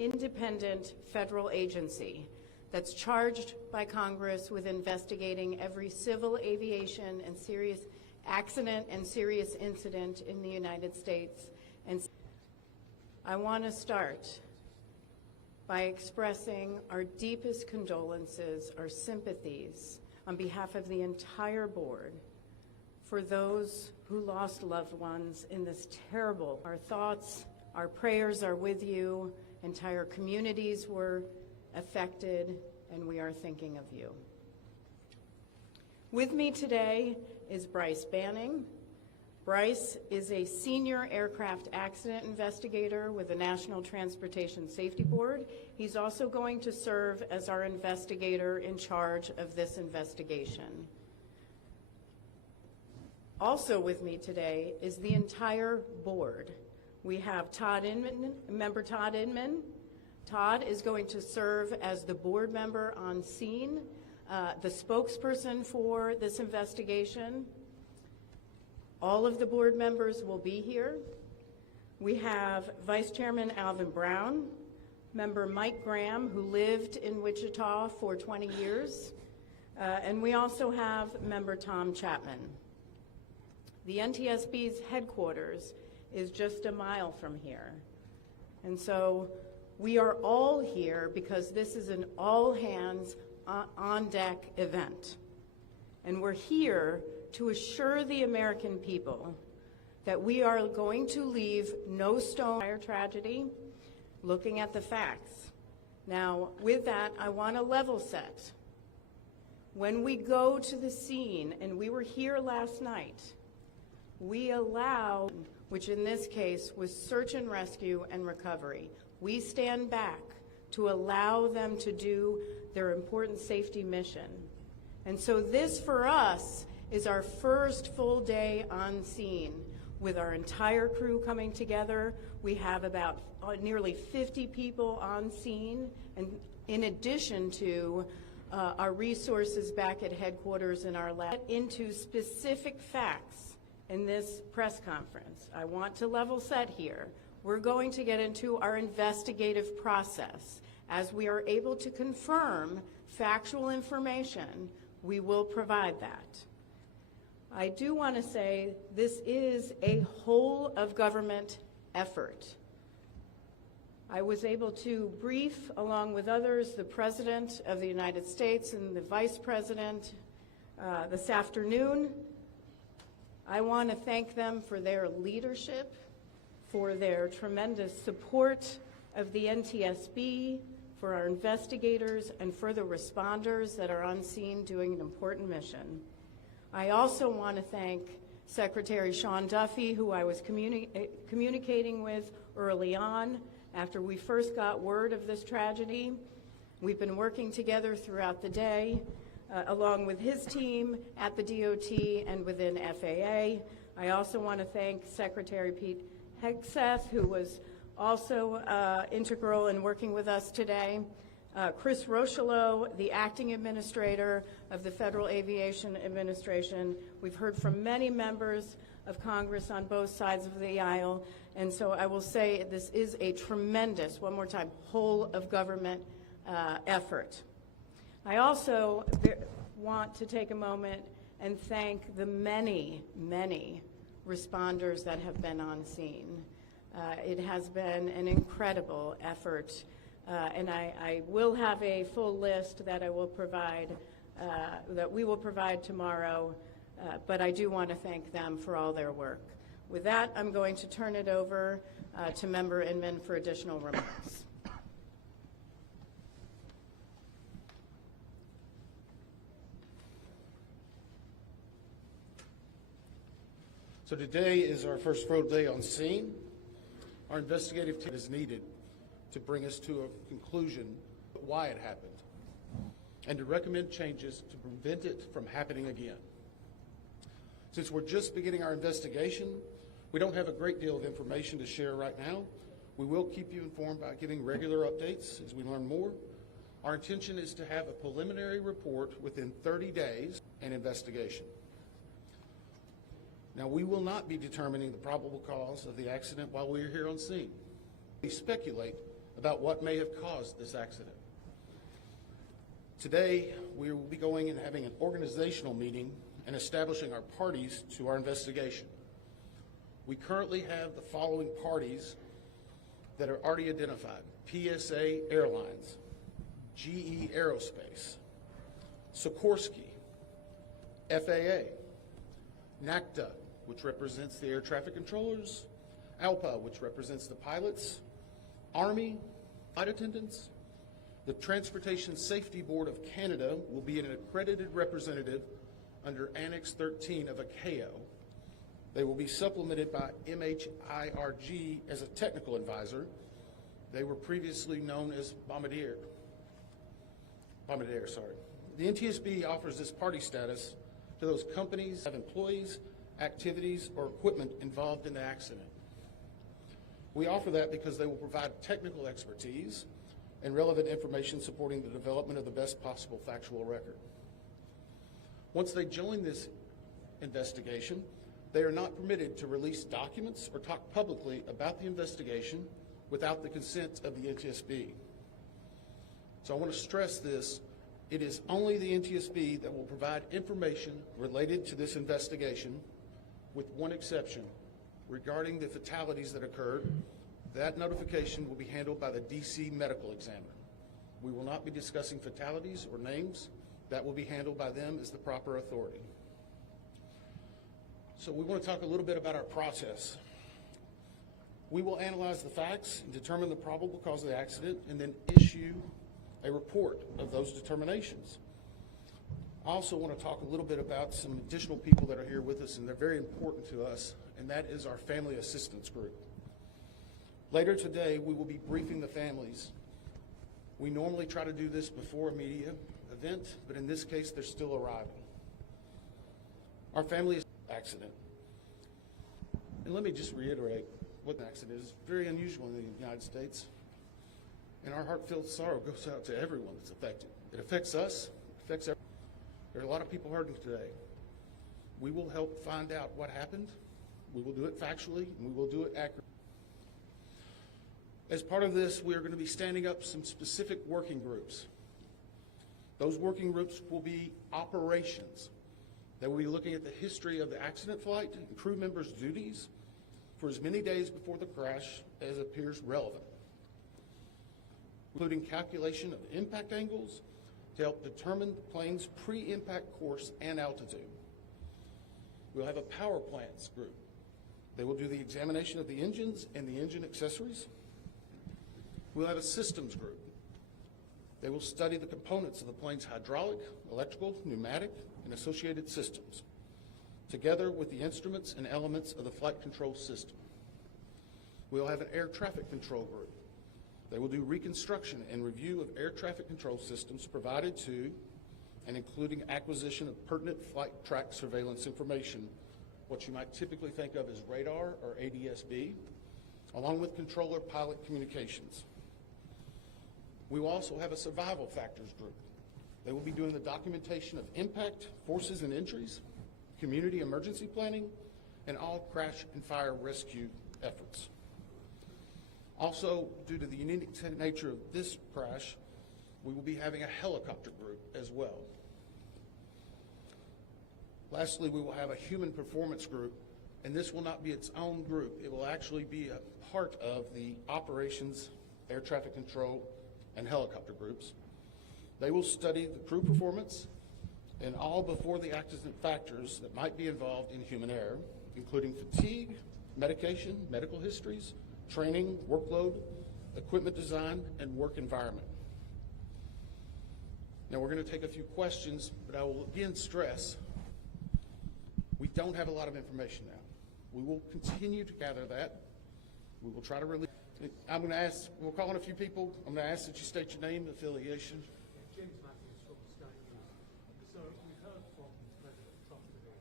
independent federal agency that's charged by Congress with investigating every civil aviation and serious accident and serious incident in the United States. And I want to start by expressing our deepest condolences, our sympathies on behalf of the entire board for those who lost loved ones in this terrible. Our thoughts, our prayers are with you. Entire communities were affected, and we are thinking of you. With me today is Bryce Banning. Bryce is a senior aircraft accident investigator with the National Transportation Safety Board. He's also going to serve as our investigator in charge of this investigation. Also with me today is the entire board. We have Todd Inman, member Todd Inman. Todd is going to serve as the board member on scene, the spokesperson for this investigation. All of the board members will be here. We have Vice Chairman Alvin Brown, member Mike Graham, who lived in Wichita for 20 years, and we also have member Tom Chapman. The NTSB's headquarters is just a mile from here. And so we are all here because this is an all-hands on-deck event. And we're here to assure the American people that we are going to leave no stone unturned. Tragedy, looking at the facts. Now, with that, I want to level set. When we go to the scene, and we were here last night, we allow, which in this case was search and rescue and recovery. We stand back to allow them to do their important safety mission. And so this, for us, is our first full day on scene with our entire crew coming together. We have about nearly 50 people on scene, and in addition to our resources back at headquarters in our lab. Into specific facts in this press conference. I want to level set here. We're going to get into our investigative process. As we are able to confirm factual information, we will provide that. I do want to say this is a whole of government effort. I was able to brief, along with others, the President of the United States and the Vice President this afternoon. I want to thank them for their leadership, for their tremendous support of the NTSB, for our investigators, and for the responders that are on scene doing an important mission. I also want to thank Secretary Sean Duffy, who I was communicating with early on after we first got word of this tragedy. We've been working together throughout the day, along with his team at the DOT and within FAA. I also want to thank Secretary Pete Hegseth, who was also integral in working with us today. Chris Rochelot, the acting administrator of the Federal Aviation Administration. We've heard from many members of Congress on both sides of the aisle, and so I will say this is a tremendous, one more time, whole of government effort. I also want to take a moment and thank the many, many responders that have been on scene. It has been an incredible effort. And I will have a full list that I will provide, that we will provide tomorrow, but I do want to thank them for all their work. With that, I'm going to turn it over to Member Inman for additional remarks. So today is our first full day on scene. Our investigative team is needed to bring us to a conclusion of why it happened and to recommend changes to prevent it from happening again. Since we're just beginning our investigation, we don't have a great deal of information to share right now. We will keep you informed by giving regular updates as we learn more. Our intention is to have a preliminary report within 30 days and investigation. Now, we will not be determining the probable cause of the accident while we are here on scene. We speculate about what may have caused this accident. Today, we will be going and having an organizational meeting and establishing our parties to our investigation. We currently have the following parties that are already identified: PSA Airlines, GE Aerospace, Sikorsky, FAA, NACTA, which represents the air traffic controllers, ALPA, which represents the pilots, Army, flight attendants. The Transportation Safety Board of Canada will be an accredited representative under Annex 13 of ICAO. They will be supplemented by MHIRG as a technical advisor. They were previously known as Bombardier. The NTSB offers this party status to those companies that have employees, activities, or equipment involved in the accident. We offer that because they will provide technical expertise and relevant information supporting the development of the best possible factual record. Once they join this investigation, they are not permitted to release documents or talk publicly about the investigation without the consent of the NTSB. So I want to stress this. It is only the NTSB that will provide information related to this investigation, with one exception. Regarding the fatalities that occurred, that notification will be handled by the DC medical examiner. We will not be discussing fatalities or names. That will be handled by them as the proper authority. So we want to talk a little bit about our process. We will analyze the facts and determine the probable cause of the accident, and then issue a report of those determinations. I also want to talk a little bit about some additional people that are here with us, and they're very important to us, and that is our family assistance group. Later today, we will be briefing the families. We normally try to do this before a media event, but in this case, they're still arriving. Our family accident. And let me just reiterate what an accident is. Very unusual in the United States. And our heartfelt sorrow goes out to everyone that's affected. It affects us, it affects everyone. There are a lot of people hurting today. We will help find out what happened. We will do it factually, and we will do it accurately. As part of this, we are going to be standing up some specific working groups. Those working groups will be operations. They will be looking at the history of the accident flight and crew members' duties for as many days before the crash as appears relevant, including calculation of impact angles to help determine the plane's pre-impact course and altitude. We'll have a power plants group. They will do the examination of the engines and the engine accessories. We'll have a systems group. They will study the components of the plane's hydraulic, electrical, pneumatic, and associated systems, together with the instruments and elements of the flight control system. We'll have an air traffic control group. They will do reconstruction and review of air traffic control systems provided to and including acquisition of pertinent flight track surveillance information, what you might typically think of as radar or ADSB, along with controller pilot communications. We will also have a survival factors group. They will be doing the documentation of impact, forces and injuries, community emergency planning, and all crash and fire rescue efforts. Also, due to the unique nature of this crash, we will be having a helicopter group as well. Lastly, we will have a human performance group, and this will not be its own group. It will actually be a part of the operations, air traffic control, and helicopter groups. They will study the crew performance and all before the accident factors that might be involved in human error, including fatigue, medication, medical histories, training, workload, equipment design, and work environment. Now we're going to take a few questions, but I will again stress, we don't have a lot of information now. We will continue to gather that. We will try to release. I'm going to ask, we'll call on a few people. I'm going to ask that you state your name and affiliation. James Matthews from Sky News. So we heard from President Trump today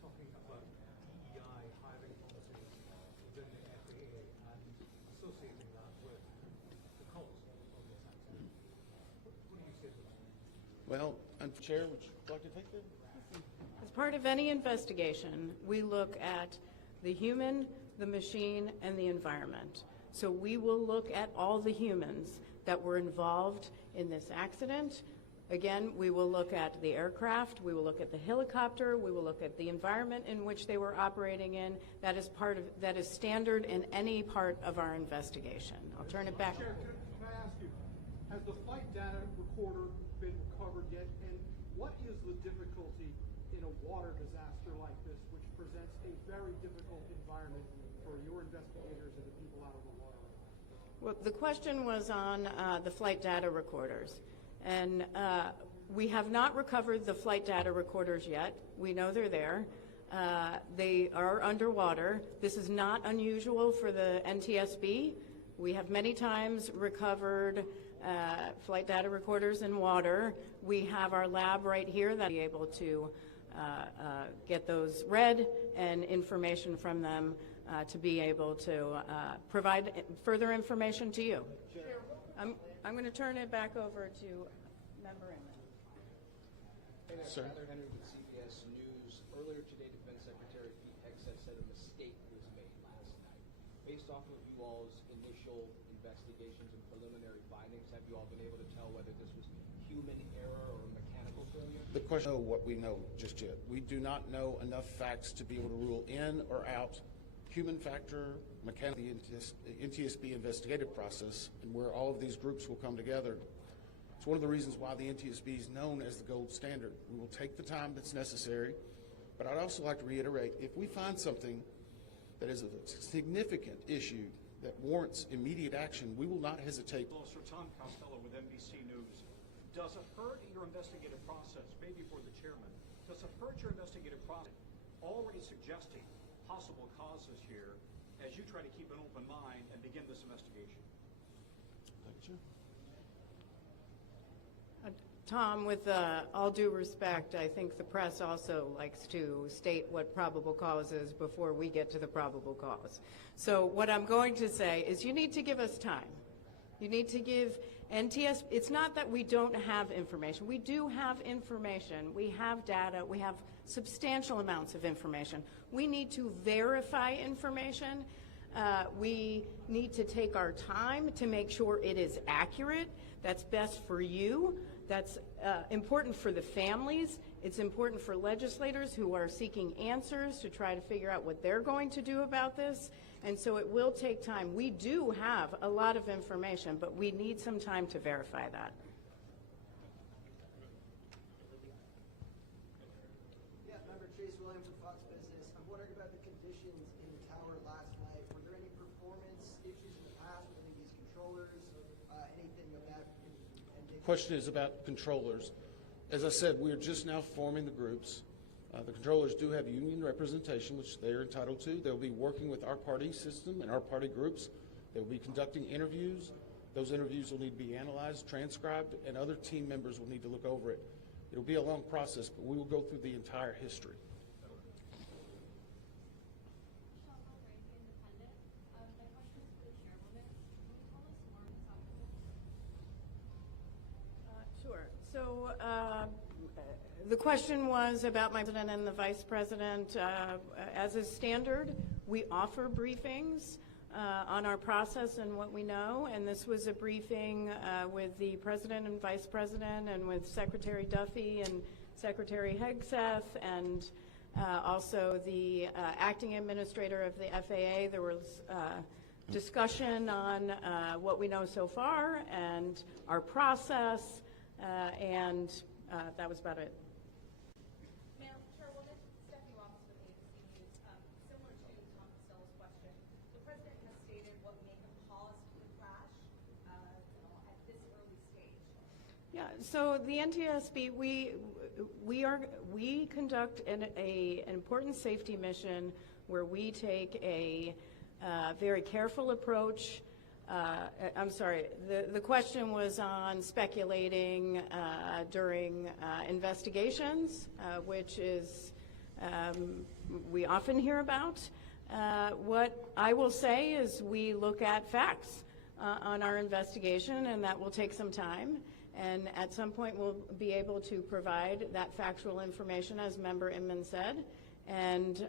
talking about DEI hiring policies within the FAA and associating that with the cause of this accident. What do you say to that? Well, Chair, would you like to take that? As part of any investigation, we look at the human, the machine, and the environment. So we will look at all the humans that were involved in this accident. Again, we will look at the aircraft, we will look at the helicopter, we will look at the environment in which they were operating in. That is standard in any part of our investigation. I'll turn it back. Chair, can I ask you, has the flight data recorder been recovered yet? And what is the difficulty in a water disaster like this, which presents a very difficult environment for your investigators and the people out on the water? Well, the question was on the flight data recorders. And we have not recovered the flight data recorders yet. We know they're there. They are underwater. This is not unusual for the NTSB. We have many times recovered flight data recorders in water. We have our lab right here that will be able to get those read and information from them to be able to provide further information to you. I'm going to turn it back over to Member Inman. Sir. Henry with CBS News. Earlier today, Defense Secretary Pete Hegseth said a mistake was made last night. Based off of you all's initial investigations and preliminary findings, have you all been able to tell whether this was human error or mechanical failure? The question is what we know just yet. We do not know enough facts to be able to rule in or out human factor, mechanical, the NTSB investigative process, and where all of these groups will come together. It's one of the reasons why the NTSB is known as the gold standard. We will take the time that's necessary, but I'd also like to reiterate, if we find something that is a significant issue that warrants immediate action, we will not hesitate. Sir Tom Costello with NBC News. Does it hurt your investigative process, maybe for the chairman, does it hurt your investigative process already suggesting possible causes here as you try to keep an open mind and begin this investigation? Tom, with all due respect, I think the press also likes to state what probable cause is before we get to the probable cause. So what I'm going to say is you need to give us time. You need to give NTSB, it's not that we don't have information. We do have information. We have data. We have substantial amounts of information. We need to verify information. We need to take our time to make sure it is accurate. That's best for you. That's important for the families. It's important for legislators who are seeking answers to try to figure out what they're going to do about this. And so it will take time. We do have a lot of information, but we need some time to verify that. Yeah, Member Chase Williams with Fox Business. I'm wondering about the conditions in the tower last night. Were there any performance issues in the past with any of these controllers, anything of that? The question is about controllers. As I said, we are just now forming the groups. The controllers do have union representation, which they are entitled to. They'll be working with our party system and our party groups. They'll be conducting interviews. Those interviews will need to be analyzed, transcribed, and other team members will need to look over it. It'll be a long process, but we will go through the entire history. Sure. So the question was about my president and the vice president. As is standard, we offer briefings on our process and what we know, and this was a briefing with the president and vice president and with Secretary Duffy and Secretary Hegseth and also the acting administrator of the FAA. There was discussion on what we know so far and our process, and that was about it. Ma'am, Chairwoman, Stephanie Ross with ABC News. Similar to Tom Costello's question, the president has stated what made him pause the crash at this early stage. Yeah, so the NTSB, we conduct an important safety mission where we take a very careful approach. I'm sorry, the question was on speculating during investigations, which is we often hear about. What I will say is we look at facts on our investigation, and that will take some time. And at some point, we'll be able to provide that factual information, as Member Inman said, and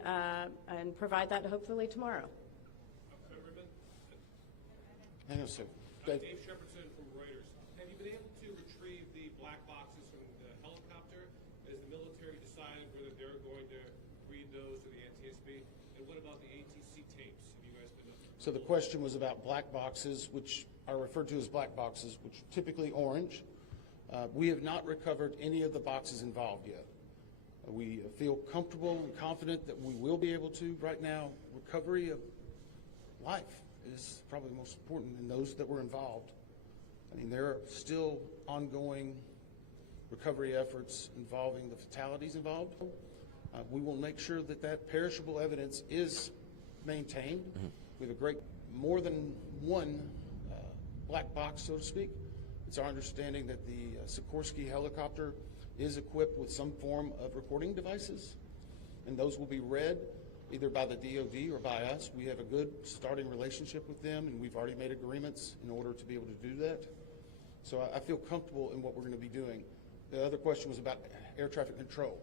provide that hopefully tomorrow. Hang on a second. Dave Shepardson from Reuters. Have you been able to retrieve the black boxes from the helicopter? Has the military decided whether they're going to read those to the NTSB? And what about the ATC tapes? Have you guys been able to? So the question was about black boxes, which are referred to as black boxes, which are typically orange. We have not recovered any of the boxes involved yet. We feel comfortable and confident that we will be able to. Right now, recovery of life is probably the most important in those that were involved. I mean, there are still ongoing recovery efforts involving the fatalities involved. We will make sure that that perishable evidence is maintained. We have a great, more than one black box, so to speak. It's our understanding that the Sikorsky helicopter is equipped with some form of recording devices, and those will be read either by the DoD or by us. We have a good starting relationship with them, and we've already made agreements in order to be able to do that. So I feel comfortable in what we're going to be doing. The other question was about air traffic control.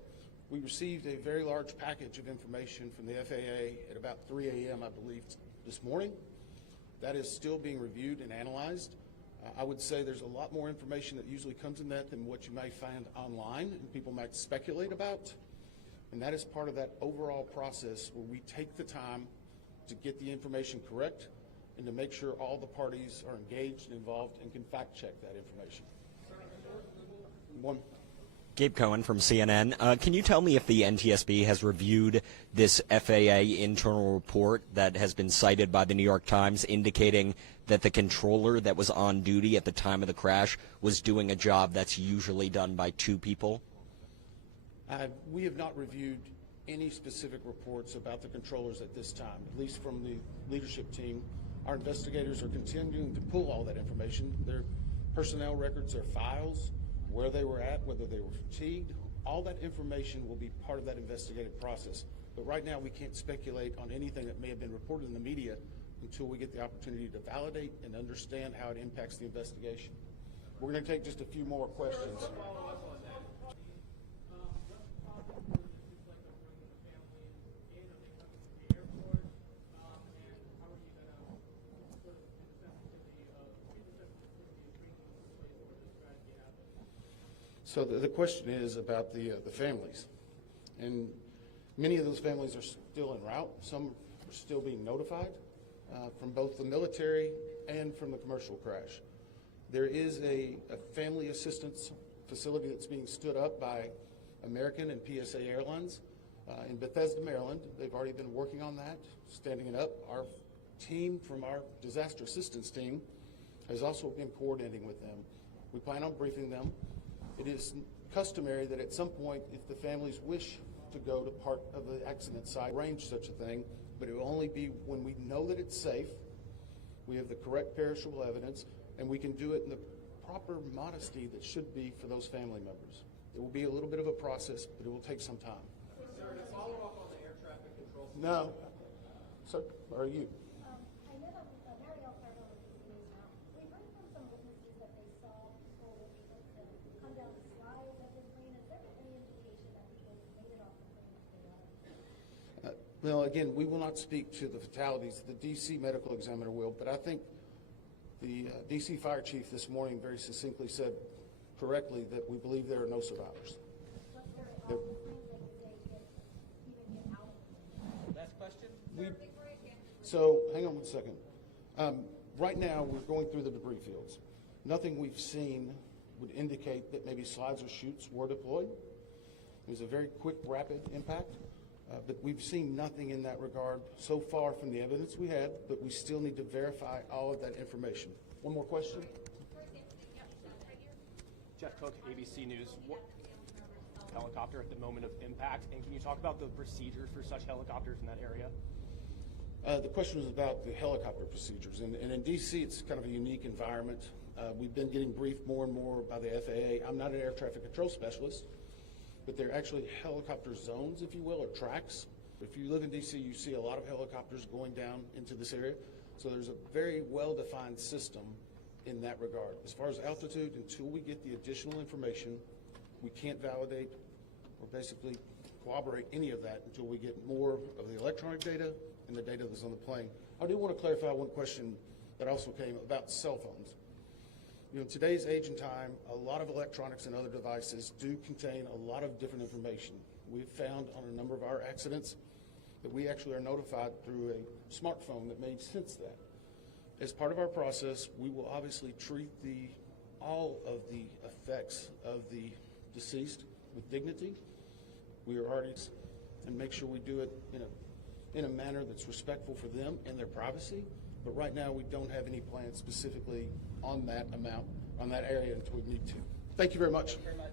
We received a very large package of information from the FAA at about 3 a.m., I believe, this morning. That is still being reviewed and analyzed. I would say there's a lot more information that usually comes in that than what you may find online and people might speculate about. And that is part of that overall process where we take the time to get the information correct and to make sure all the parties are engaged and involved and can fact check that information. One. Gabe Cohen from CNN. Can you tell me if the NTSB has reviewed this FAA internal report that has been cited by the New York Times indicating that the controller that was on duty at the time of the crash was doing a job that's usually done by two people? We have not reviewed any specific reports about the controllers at this time, at least from the leadership team. Our investigators are continuing to pull all that information. Their personnel records, their files, where they were at, whether they were fatigued, all that information will be part of that investigative process. But right now we can't speculate on anything that may have been reported in the media until we get the opportunity to validate and understand how it impacts the investigation. We're going to take just a few more questions. So the question is about the families, and many of those families are still en route. Some are still being notified from both the military and from the commercial crash. There is a family assistance facility that's being stood up by American and PSA Airlines in Bethesda, Maryland. They've already been working on that, standing it up. Our team from our disaster assistance team has also been coordinating with them. We plan on briefing them. It is customary that at some point, if the families wish to go to part of the accident site, arrange such a thing, but it will only be when we know that it's safe, we have the correct perishable evidence, and we can do it in the proper modesty that should be for those family members. It will be a little bit of a process, but it will take some time. Sir, to follow up on the air traffic control. No. Sir, or are you? I know that Mariel Carville with DC News now. We heard from some witnesses that they saw people able to come down the slide of the plane. Is there any indication that people made it off the plane if they are? Well, again, we will not speak to the fatalities. The D.C. medical examiner will, but I think the D.C. fire chief this morning very succinctly said correctly that we believe there are no survivors. What's their plane that they even get out of the plane? Last question? So, hang on one second. Right now, we're going through the debris fields. Nothing we've seen would indicate that maybe slides or chutes were deployed. It was a very quick, rapid impact, but we've seen nothing in that regard so far from the evidence we had, but we still need to verify all of that information. One more question? Jeff Cook, ABC News. What helicopter at the moment of impact, and can you talk about the procedures for such helicopters in that area? The question was about the helicopter procedures, and in D.C. it's kind of a unique environment. We've been getting briefed more and more by the FAA. I'm not an air traffic control specialist, but they're actually helicopter zones, if you will, or tracks. If you live in D.C., you see a lot of helicopters going down into this area, so there's a very well-defined system in that regard. As far as altitude, until we get the additional information, we can't validate or basically corroborate any of that until we get more of the electronic data and the data that's on the plane. I do want to clarify one question that also came about cell phones. In today's age and time, a lot of electronics and other devices do contain a lot of different information. We've found on a number of our accidents that we actually are notified through a smartphone that made sense that. As part of our process, we will obviously treat all of the effects of the deceased with dignity. We are already and make sure we do it in a manner that's respectful for them and their privacy. But right now, we don't have any plans specifically on that amount, on that area until we need to. Thank you very much. Very much.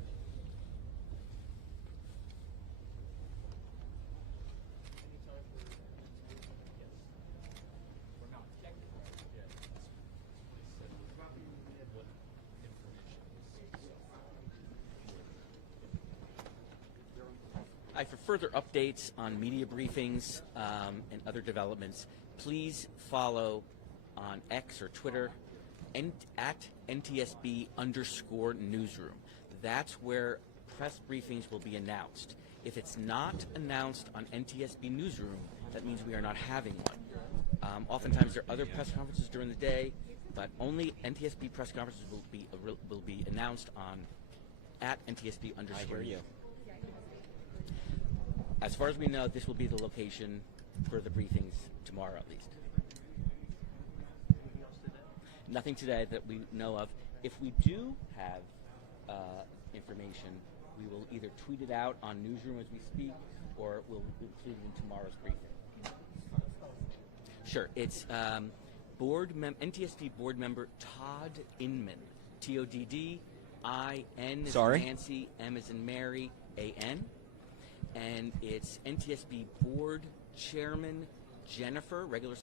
For further updates on media briefings and other developments, please follow on X or Twitter at NTSB_newsroom. That's where press briefings will be announced. If it's not announced on NTSB Newsroom, that means we are not having one. Oftentimes there are other press conferences during the day, but only NTSB press conferences will be announced on at NTSB_. I hear you. As far as we know, this will be the location for the briefings tomorrow, at least. Anything else today? Nothing today that we know of. If we do have information, we will either tweet it out on Newsroom as we speak, or we'll include it in tomorrow's briefing. Sure. It's NTSB board member Todd Inman. TODDIN is in Nancy, M is in Mary, AN. And it's NTSB board chairman Jennifer, regular